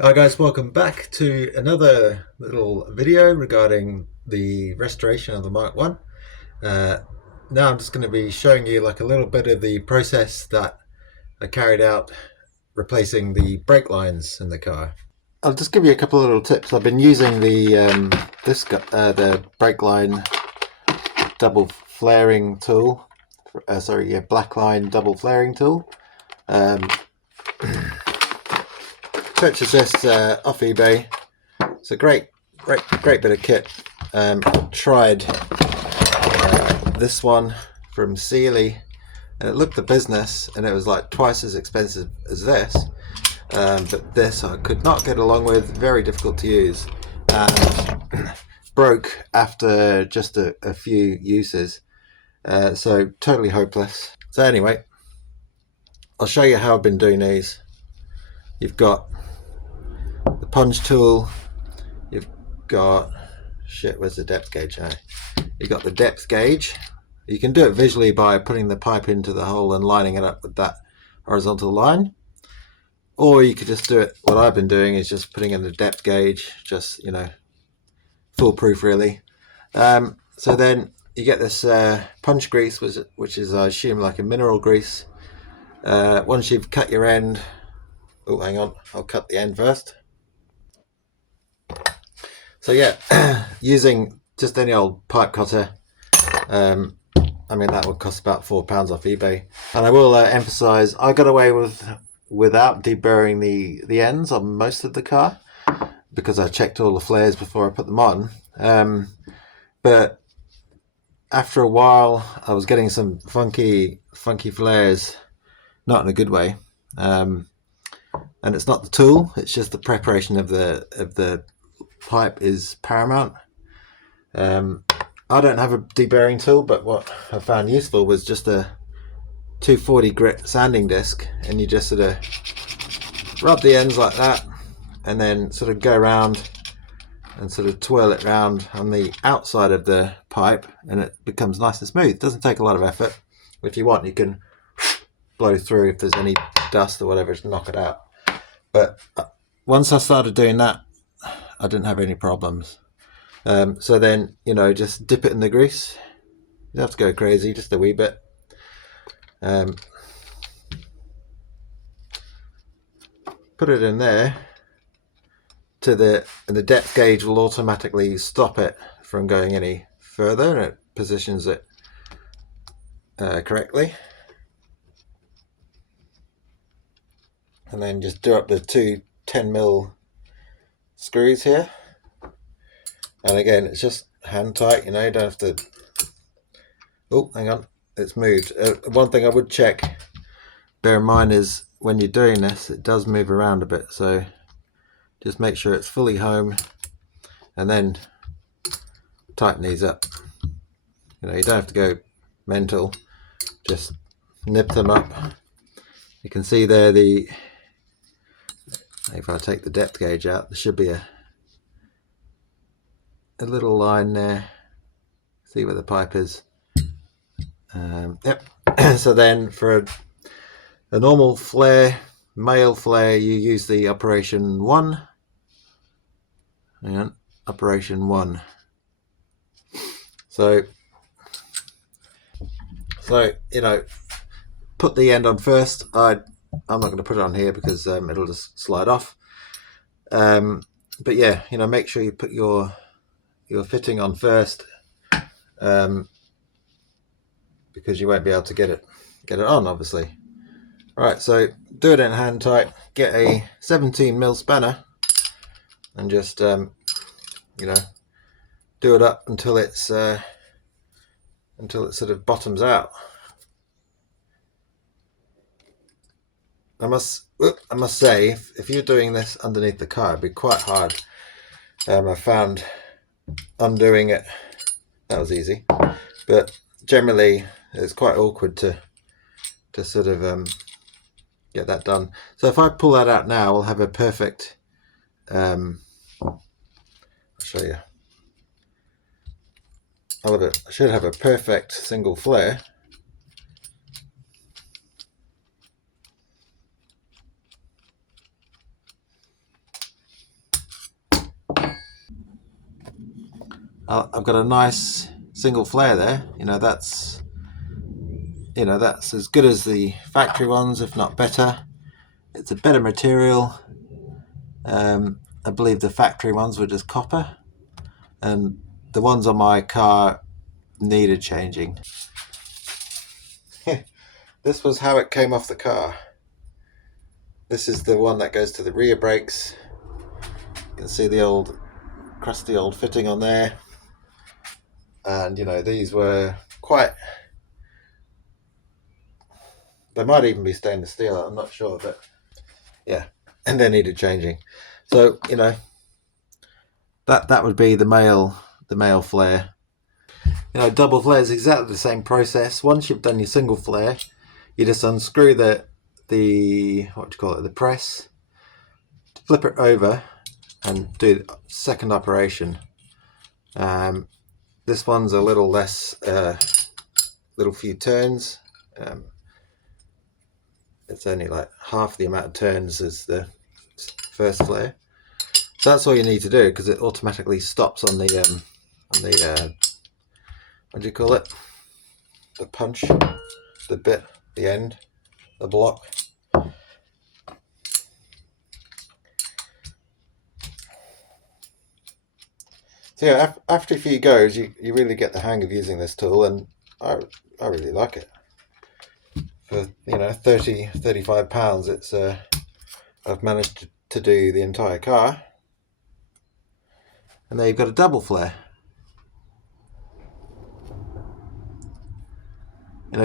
Hi guys, welcome back to another little video regarding the restoration of the Mark 1. Uh, Now I'm just going to be showing you like a little bit of the process that I carried out replacing the brake lines in the car. I'll just give you a couple of little tips. I've been using the brake line double flaring tool. Black line double flaring tool. Purchased this off eBay. It's a great bit of kit. Tried this one from Sealy, and it looked the business, and it was like twice as expensive as this. But this I could not get along with. Very difficult to use, and broke after just a few uses. So totally hopeless. So anyway, I'll show you how I've been doing these. You've got the punch tool. You've got where's the depth gauge now? You've got the depth gauge. You can do it visually by putting the pipe into the hole and lining it up with that horizontal line, or you could just do it. What I've been doing is just putting in the depth gauge, just foolproof really. So then you get this punch grease, which is I assume like a mineral grease. Once you've cut your end, oh hang on, I'll cut the end first. So yeah, using just any old pipe cutter. I mean, that would cost about £4 off eBay. And I will emphasize, I got away without deburring the ends on most of the car because I checked all the flares before I put them on. But after a while, I was getting some funky flares, not in a good way. And it's not the tool; it's just the preparation of the pipe is paramount. I don't have a deburring tool, but what I found useful was just a 240 grit sanding disc, and you just sort of rub the ends like that, and then sort of go around and sort of twirl it around on the outside of the pipe, and it becomes nice and smooth. It doesn't take a lot of effort. If you want, you can blow through if there's any dust or whatever to knock it out. But once I started doing that, I didn't have any problems. So then, just dip it in the grease. You don't have to go crazy, just a wee bit. Put it in there and the depth gauge will automatically stop it from going any further, and it positions it correctly. And then just do up the two 10mm screws here. And again, it's just hand tight, you don't have to. Oh, hang on, it's moved. One thing I would check, bear in mind, is when you're doing this, it does move around a bit. So just make sure it's fully home, and then tighten these up. You don't have to go mental. Just nip them up. You can see there if I take the depth gauge out, there should be a little line there. See where the pipe is. Yep. So then for a normal flare, male flare, you use the operation 1. Hang on, operation 1. So put the end on first. I'm not going to put it on here because it'll just slide off. But yeah, make sure you put your fitting on first, because you won't be able to get it on, obviously. Right, so do it in hand tight. Get a 17mm spanner and just do it up until it sort of bottoms out. I must say, if you're doing this underneath the car, it'd be quite hard. I found undoing it, that was easy, but generally it's quite awkward to sort of get that done. So if I pull that out now, I'll have a perfect I'll show you. I should have a perfect single flare. I've got a nice single flare there. That's as good as the factory ones, if not better. It's a better material. I believe the factory ones were just copper, and the ones on my car needed changing. This was how it came off the car. This is the one that goes to the rear brakes. You can see the old crusty old fitting on there, and these were quite, they might even be stainless steel, I'm not sure, but yeah, and they needed changing. So that would be the male flare. Double flare is exactly the same process. Once you've done your single flare, you just unscrew the the press, flip it over, and do the second operation. This one's a little less, little few turns. It's only like half the amount of turns as the first flare. So that's all you need to do, because it automatically stops on the what do you call it? The punch, the bit, the end, the block. So yeah, after a few goes, you really get the hang of using this tool, and I really like it. For 35 pounds, it's I've managed to do the entire car. And there you've got a double flare.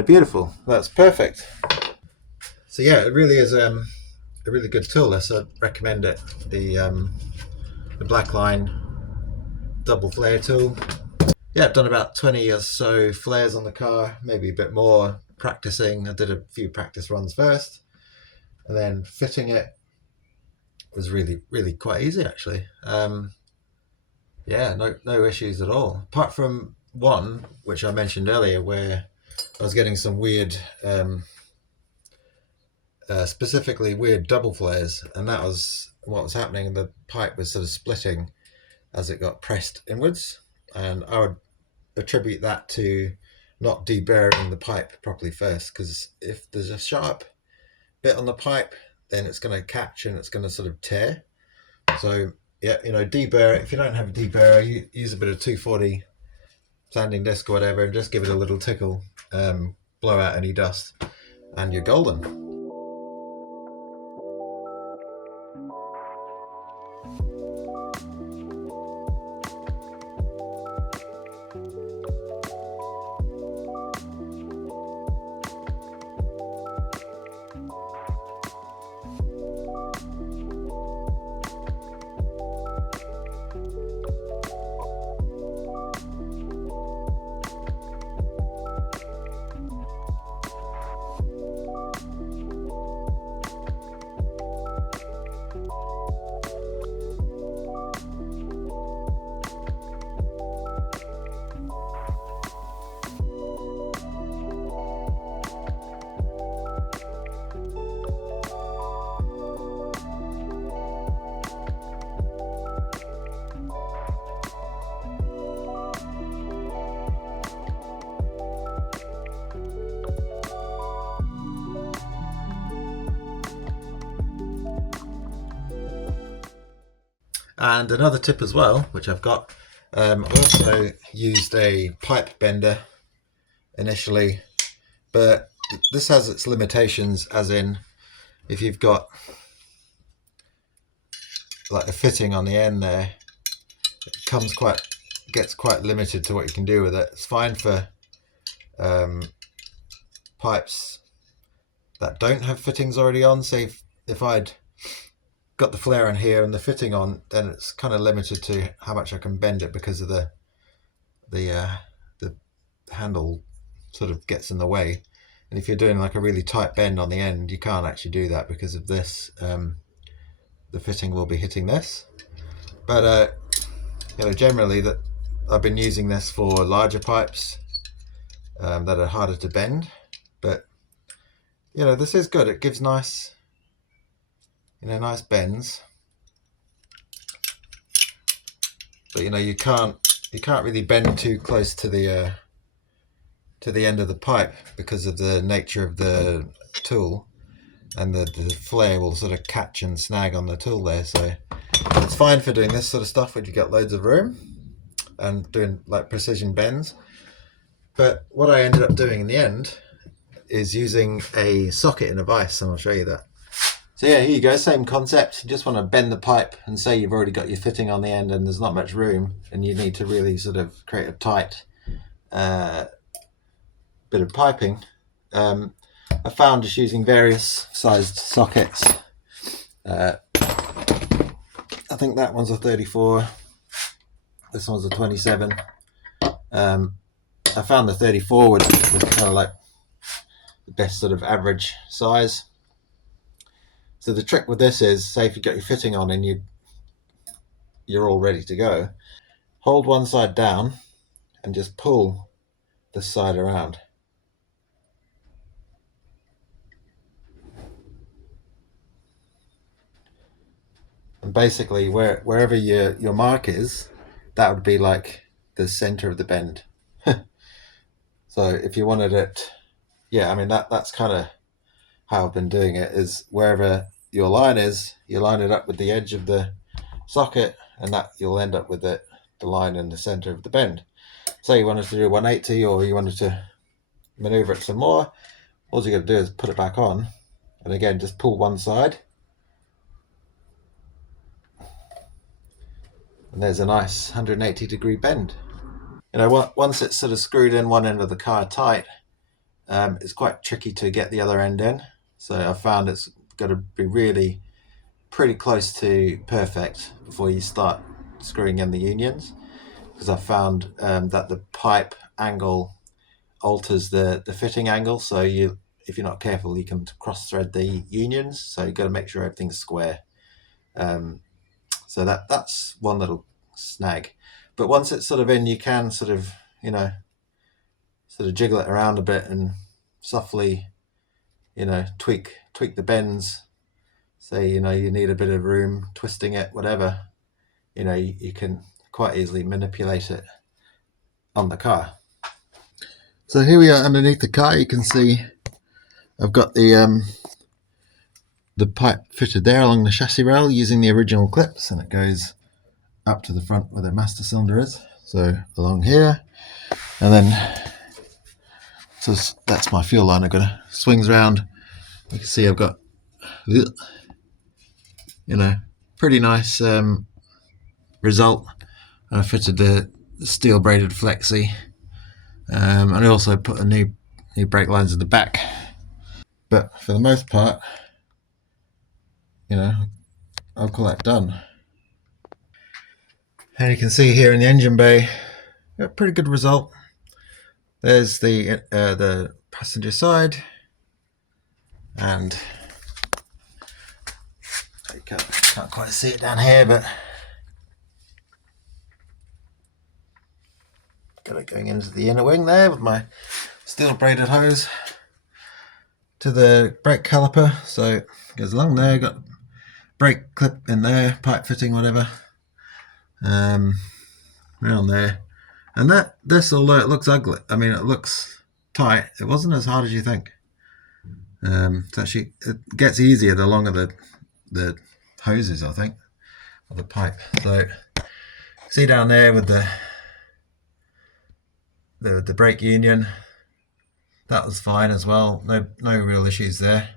Beautiful. That's perfect. So yeah, it really is a really good tool. So I'd recommend it. The Blackline double flare tool. Yeah, I've done about 20 or so flares on the car, maybe a bit more practicing. I did a few practice runs first, and then fitting it was really quite easy, actually. Yeah, no issues at all, apart from one which I mentioned earlier, where I was getting some weird, specifically weird double flares, and that was what was happening. The pipe was sort of splitting as it got pressed inwards, and I would attribute that to not deburring the pipe properly first, because if there's a sharp bit on the pipe, then it's going to catch and it's going to sort of tear. So yeah, deburr. If you don't have a deburrer, use a bit of 240 sanding disc or whatever, and just give it a little tickle, blow out any dust, and you're golden. And another tip as well, which I've got, I also used a pipe bender initially, but this has its limitations, as in if you've got like a fitting on the end there, it gets quite limited to what you can do with it. It's fine for pipes that don't have fittings already on. Say if I'd got the flare on here and the fitting on, then it's kind of limited to how much I can bend it, because of the handle sort of gets in the way. And if you're doing like a really tight bend on the end, you can't actually do that because of this. The fitting will be hitting this. But generally that I've been using this for larger pipes that are harder to bend. But this is good. It gives nice bends. But you can't you can't really bend too close to the end of the pipe because of the nature of the tool, and the flare will sort of catch and snag on the tool there. So it's fine for doing this sort of stuff when you got loads of room and doing like precision bends. But what I ended up doing in the end is using a socket in a vise, and I'll show you that. So yeah, here you go, same concept. You just want to bend the pipe, and say you've already got your fitting on the end and there's not much room and you need to really sort of create a tight bit of piping. I found just using various sized sockets. I think that one's a 34, this one's a 27. I found the 34 was kind of like the best sort of average size. So the trick with this is, say if you got your fitting on and you're all ready to go, hold one side down and just pull this side around. And basically wherever your mark is, that would be like the center of the bend. So if you wanted it, yeah, I mean that's kind of how I've been doing it, is wherever your line is, you line it up with the edge of the socket, and that you'll end up with the line in the center of the bend. Say you wanted to do 180, or you wanted to maneuver it some more, all you got to do is put it back on, and again just pull one side, and there's a nice 180-degree bend. You know, once it's sort of screwed in one end of the car tight, it's quite tricky to get the other end in. So I found it's got to be really pretty close to perfect before you start screwing in the unions, because I found that the pipe angle alters the fitting angle. So if you're not careful, you can cross thread the unions. So you've got to make sure everything's square. So that's one little snag. But once it's sort of in, you can sort of, sort of jiggle it around a bit and softly, tweak the bends. Say, you need a bit of room, twisting it, whatever, you can quite easily manipulate it on the car. So here we are underneath the car. You can see I've got the pipe fitted there along the chassis rail using the original clips, and it goes up to the front where the master cylinder is. So along here, and then so that's my fuel line. I've got swings around. You can see I've got pretty nice result. I fitted the steel braided flexi, and I also put a new brake lines at the back. But for the most part, I'll call that done. And you can see here in the engine bay, a pretty good result. There's the passenger side, and you can't quite see it down here, but got it going into the inner wing there with my steel braided hose to the brake caliper. So it goes along there, got brake clip in there, pipe fitting, whatever, around there. And this, although it looks ugly, I mean it looks tight, it wasn't as hard as you think. It's actually, it gets easier the longer the hoses, I think, of the pipe. So see down there with the brake union, that was fine as well. No real issues there.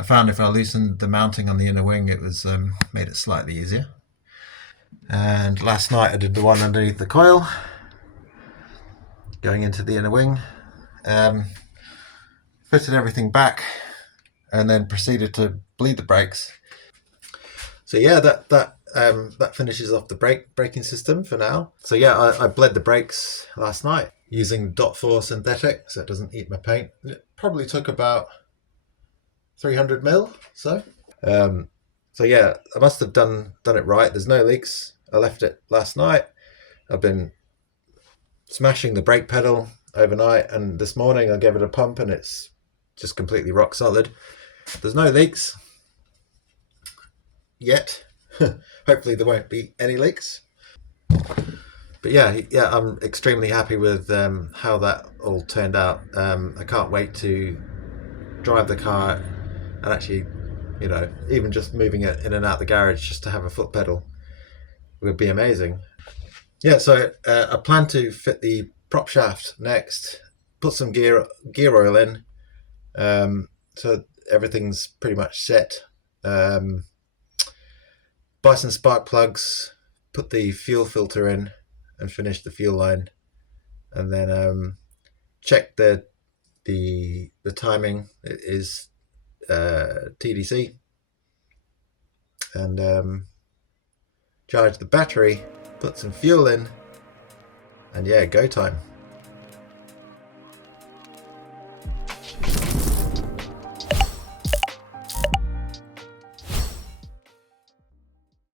I found if I loosened the mounting on the inner wing, it was made it slightly easier. And last night I did the one underneath the coil, going into the inner wing, fitted everything back, and then proceeded to bleed the brakes. So yeah, that finishes off the braking system for now. So yeah, I bled the brakes last night using .4 synthetic, so it doesn't eat my paint. It probably took about 300 mil. So yeah, I must have done it right. There's no leaks. I left it last night. I've been smashing the brake pedal overnight, and this morning I gave it a pump and it's just completely rock solid. There's no leaks yet. Hopefully there won't be any leaks. But yeah, I'm extremely happy with how that all turned out. I can't wait to drive the car and actually, even just moving it in and out the garage just to have a foot pedal would be amazing. Yeah, so I plan to fit the prop shaft next, put some gear oil in, so everything's pretty much set. Buy some spark plugs, put the fuel filter in, and finish the fuel line, and then check the timing. It is TDC, and charge the battery, put some fuel in, and yeah, go time.